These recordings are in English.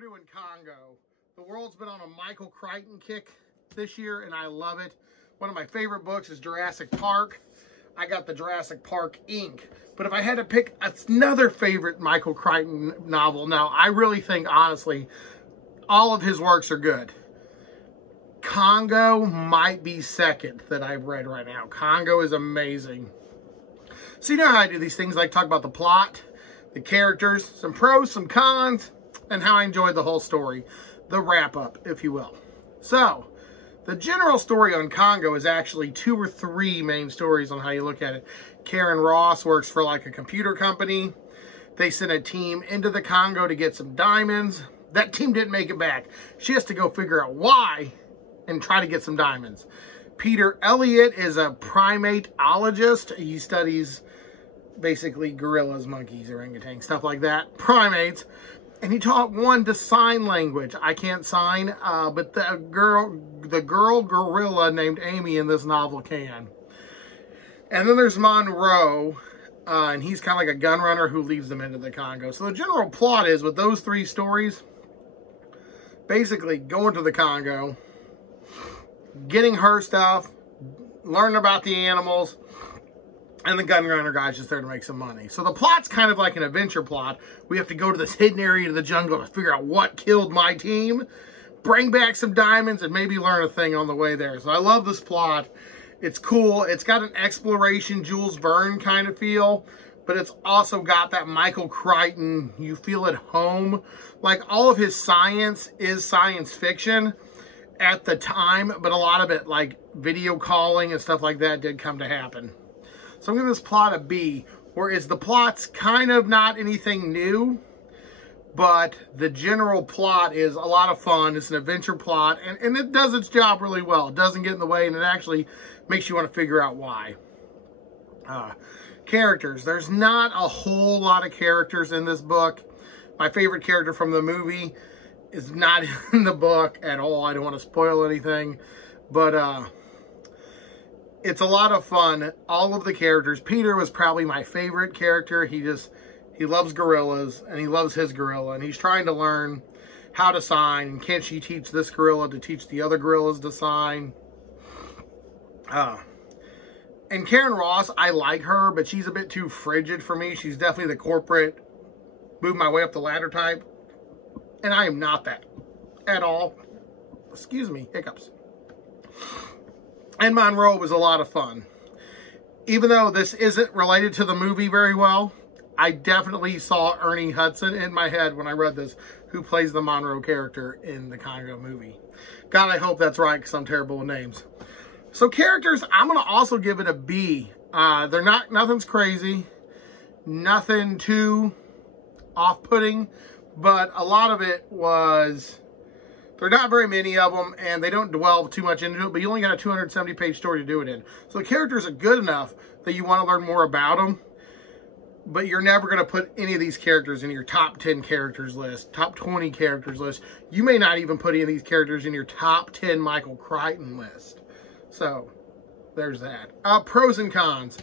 we're doing Congo. The world's been on a Michael Crichton kick this year, and I love it. One of my favorite books is Jurassic Park. I got the Jurassic Park Inc. But if I had to pick another favorite Michael Crichton novel, now I really think, honestly, all of his works are good. Congo might be second that I've read right now. Congo is amazing. So you know how I do these things, like talk about the plot, the characters, some pros, some cons, and how I enjoyed the whole story. The wrap-up, if you will. So, the general story on Congo is actually 2 or 3 main stories on how you look at it. Karen Ross works for like a computer company. They sent a team into the Congo to get some diamonds. That team didn't make it back. She has to go figure out why and try to get some diamonds. Peter Elliott is a primateologist. He studies basically gorillas, monkeys, orangutans, stuff like that. Primates. And he taught one to sign language. I can't sign, but the girl gorilla named Amy in this novel can. And then there's Monroe, and he's kind of like a gun runner who leads them into the Congo. So the general plot is, with those 3 stories, basically going to the Congo, getting her stuff, learning about the animals, and the gun runner guy's just there to make some money. So the plot's kind of like an adventure plot. We have to go to this hidden area of the jungle to figure out what killed my team, bring back some diamonds, and maybe learn a thing on the way there. So I love this plot. It's cool. It's got an exploration, Jules Verne kind of feel, but it's also got that Michael Crichton, you feel at home. Like, all of his science is science fiction at the time, but a lot of it, like video calling and stuff like that, did come to happen. So I'm giving this plot a B, whereas the plot's kind of not anything new, but the general plot is a lot of fun. It's an adventure plot, and it does its job really well. It doesn't get in the way, and it actually makes you want to figure out why. Characters. There's not a whole lot of characters in this book. My favorite character from the movie is not in the book at all. I don't want to spoil anything, but it's a lot of fun. All of the characters. Peter was probably my favorite character. He loves gorillas, and he loves his gorilla, and he's trying to learn how to sign. And can she teach this gorilla to teach the other gorillas to sign? And Karen Ross, I like her, but she's a bit too frigid for me. She's definitely the corporate, move my way up the ladder type. And I am not that at all. Excuse me, hiccups. And Monroe was a lot of fun. Even though this isn't related to the movie very well, I definitely saw Ernie Hudson in my head when I read this, who plays the Monroe character in the Congo movie. God, I hope that's right, because I'm terrible with names. So characters, I'm going to also give it a B. Nothing's crazy. Nothing too off-putting. But a lot of it was, there are not very many of them, and they don't dwell too much into it, but you only got a 270-page story to do it in. So the characters are good enough that you want to learn more about them, but you're never going to put any of these characters in your top 10 characters list, top 20 characters list. You may not even put any of these characters in your top 10 Michael Crichton list. So, there's that. Pros and cons.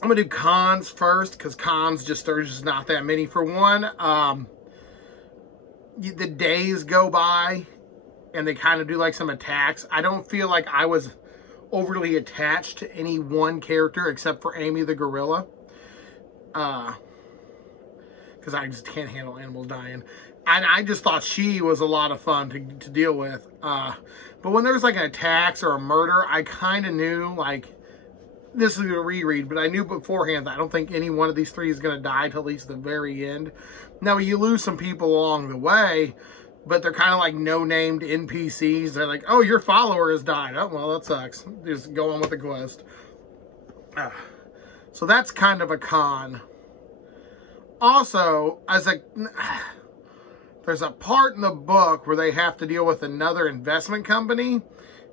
I'm going to do cons first, because cons, there's just not that many. For one, the days go by, and they kind of do like some attacks. I don't feel like I was overly attached to any one character, except for Amy the gorilla. Because I just can't handle animals dying. And I just thought she was a lot of fun to deal with. But when there was like an attacks or a murder, I kind of knew, like, this is a reread, but I knew beforehand that I don't think any one of these 3 is going to die till at least the very end. Now, you lose some people along the way, but they're kind of like no-named NPCs. They're like, oh, your follower has died. Oh, well, that sucks. Just go on with the quest. So that's kind of a con. Also, there's a part in the book where they have to deal with another investment company,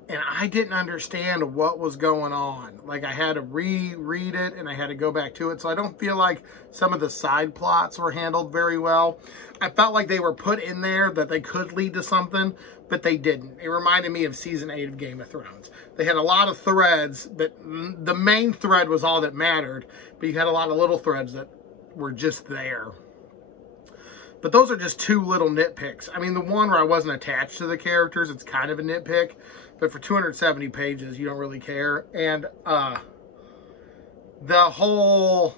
and I didn't understand what was going on. Like, I had to reread it, and I had to go back to it. So I don't feel like some of the side plots were handled very well. I felt like they were put in there that they could lead to something, but they didn't. It reminded me of Season 8 of Game of Thrones. They had a lot of threads, but the main thread was all that mattered. But you had a lot of little threads that were just there. But those are just two little nitpicks. I mean, the one where I wasn't attached to the characters, it's kind of a nitpick. But for 270 pages, you don't really care. And the whole,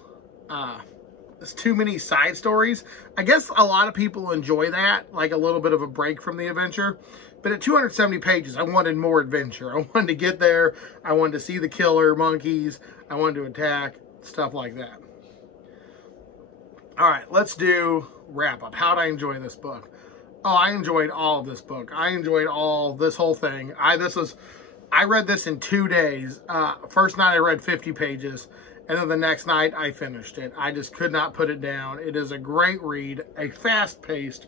there's too many side stories. I guess a lot of people enjoy that, like a little bit of a break from the adventure. But at 270 pages, I wanted more adventure. I wanted to get there. I wanted to see the killer monkeys. I wanted to attack, stuff like that. All right, let's do wrap up. How did I enjoy this book? Oh, I enjoyed all of this book. I enjoyed this whole thing. I read this in 2 days. First night I read 50 pages, and then the next night I finished it. I just could not put it down. It is a great read, a fast-paced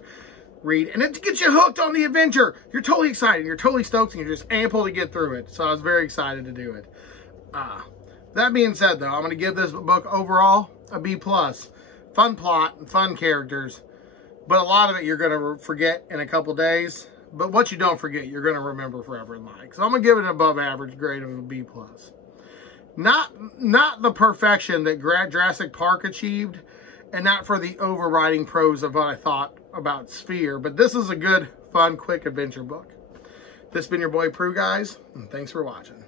read, and it gets you hooked on the adventure. You're totally excited. You're totally stoked, and you're just ample to get through it. So I was very excited to do it. That being said, though, I'm going to give this book overall a B+. Fun plot and fun characters, but a lot of it you're going to forget in a couple days. But what you don't forget, you're going to remember forever and like. So I'm going to give it an above average grade of a B+. Not the perfection that Jurassic Park achieved, and not for the overriding prose of what I thought about Sphere, but this is a good, fun, quick adventure book. This has been your boy Prue, guys, and thanks for watching.